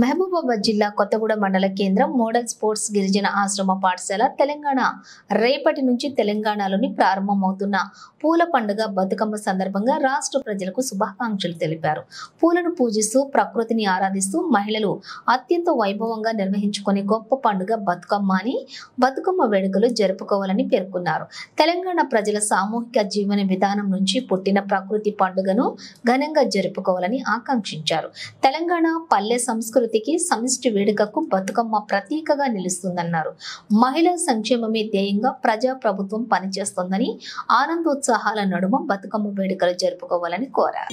మహబూబాబాద్ జిల్లా కొత్తగూడెం మండల కేంద్రం మోడల్ స్పోర్ట్స్ గిరిజన ఆశ్రమ పాఠశాల తెలంగాణ రేపటి నుంచి తెలంగాణలోని ప్రారంభమవుతున్న పూల పండుగ బతుకమ్మ సందర్భంగా రాష్ట్ర ప్రజలకు శుభాకాంక్షలు తెలిపారు. పూలను పూజిస్తూ ప్రకృతిని ఆరాధిస్తూ మహిళలు అత్యంత వైభవంగా నిర్వహించుకునే గొప్ప పండుగ బతుకమ్మ అని బతుకమ్మ వేడుకలు జరుపుకోవాలని పేర్కొన్నారు. తెలంగాణ ప్రజల సామూహిక జీవన విధానం నుంచి పుట్టిన ప్రకృతి పండుగను ఘనంగా జరుపుకోవాలని ఆకాంక్షించారు. తెలంగాణ పల్లె సంస్కృతికి సమిష్టి వేడుకకు బతుకమ్మ ప్రతీకగా నిలుస్తుందన్నారు. మహిళా సంక్షేమమే ధ్యేయంగా ప్రజా ప్రభుత్వం పనిచేస్తోందని ఆనందోత్సాహాల నడుమ బతుకమ్మ వేడుకలు జరుపుకోవాలని కోరారు.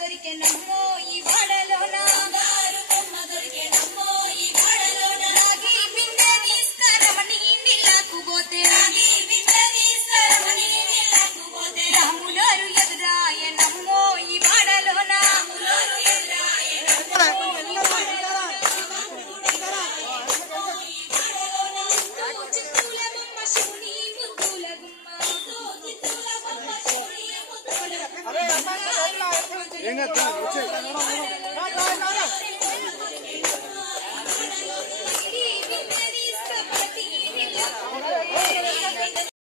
దొరికెనమ్మో ఈ వాడలోన బంగారు బొమ్మ దొరికెనమ్మో ఈ వాడలోన రాగి బిందె తీసుకురమని నీళ్ళకు పోతే రాగి బిందె తీసుకురమని నీళ్ళకు పోతే రాములారు ఎదురాయనమ్మో ఈ వాడలోన రాములారు ఎదురాయనమ్మో చిత్తుల బొమ్మ శివుని ముద్దుల గుమ్మ చిత్తుల బొమ్మ శివుని ముద్దుల గుమ్మ